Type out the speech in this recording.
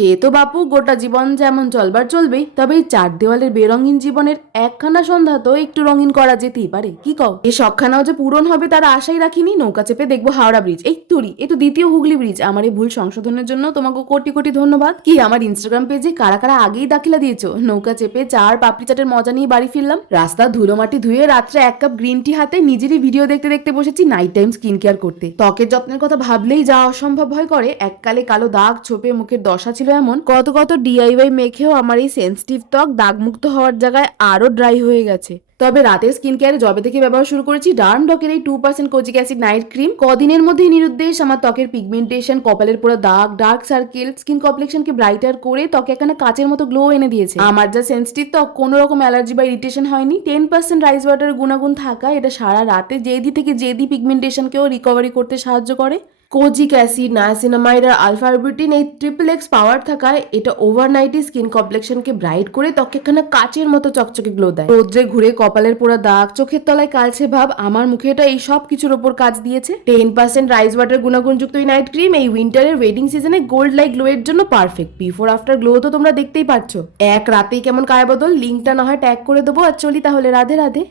সে তো বাপু, গোটা জীবন যেমন চলবার চলবেই, তবে এই চার দেওয়ালের বেরঙিন জীবনের একখানা সন্ধ্যা তো একটু রঙিন করা যেতেই পারে। কি কও? এই শখখানাও যে পূরণ হবে তার আশাই রাখিনি, নৌকা চেপে দেখব হাওড়া ব্রিজ। এই তুরি, এ তো দ্বিতীয় হুগলি ব্রিজ। আমার এই ভুল সংশোধনের জন্য তোমাকে কোটি কোটি ধন্যবাদ। কি, আমার ইনস্টাগ্রাম পেজে কারা কারা আগেই দাখিলা দিয়েছ? নৌকা চেপে চার পাপড়ি চাটের মজা নিয়ে বাড়ি ফিরলাম। রাস্তা ধুলো মাটি ধুয়ে রাত্রে এক কাপ গ্রিন টি হাতে নিজেরই ভিডিও দেখতে দেখতে বসেছি নাইট টাইম স্কিন কেয়ার করতে। ত্বকের যত্নের কথা ভাবলেই যা অসম্ভব ভয় করে। এককালে কালো দাগ ছোপে মুখের দশা ছিল এমন। কত কত ডিআইওয়াই মেখেও আমার এই সেন্সিটিভ ত্বক দাগমুক্ত হওয়ার জায়গায় আরও ড্রাই হয়ে গেছে। তবে রাতের স্কিন কেয়ারে জবে থেকে ব্যবহার শুরু করেছি ডার্ম ডকের এই two percent kojic acid night cream. কদিনের মধ্যেই নিরুদ্দেশ আমার ত্বকের পিগমেন্টেশন কপালের পুরো দাগ ডার্ক সার্কেল স্কিন কমপ্লেকশনকে ব্রাইটার করে ত্বকে এখানে কাচের মতো গ্লো এনে দিয়েছে। আমার যা সেন্সিটিভ ত্বক কোনো রকম অ্যালার্জি বা ইরিটেশন হয়নি। টেন পার্সেন্ট রাইস ওয়াটার গুণাগুণ থাকা এটা সারা রাতে জেদি থেকে জেদি পিগমেন্টেশনকেও রিকভারি করতে সাহায্য করে। কোজিক অ্যাসিড নায়াসিনামাইড আর আলফা আরবিউটিন এই ট্রিপল এক্স পাওয়ার থাকায় এটা ওভারনাইটই স্কিন কমপ্লেকশনকে ব্রাইট করে ত্বকে এখানে কাচের মতো চকচকে গ্লো দেয়। রোদ্রে ঘুরে কপালের পোড়া দাগ, চোখের তলায় কালছে ভাব, আমার মুখে এটা এই সব কিছুর ওপর কাজ দিয়েছে। টেন পার্সেন্ট রাইস ওয়াটার গুণাগুণযুক্ত এই নাইট ক্রিম এই উইন্টারের ওয়েডিং সিজনে গোল্ড লাইক গ্লো এর জন্য পারফেক্ট বিফোর আফটার গ্লো তো তোমরা দেখতেই পাচ্ছ এক রাতেই কেমন কায়া বদল লিঙ্কটা না হয় ট্যাগ করে দেবো আর চলি তাহলে রাধে রাধে।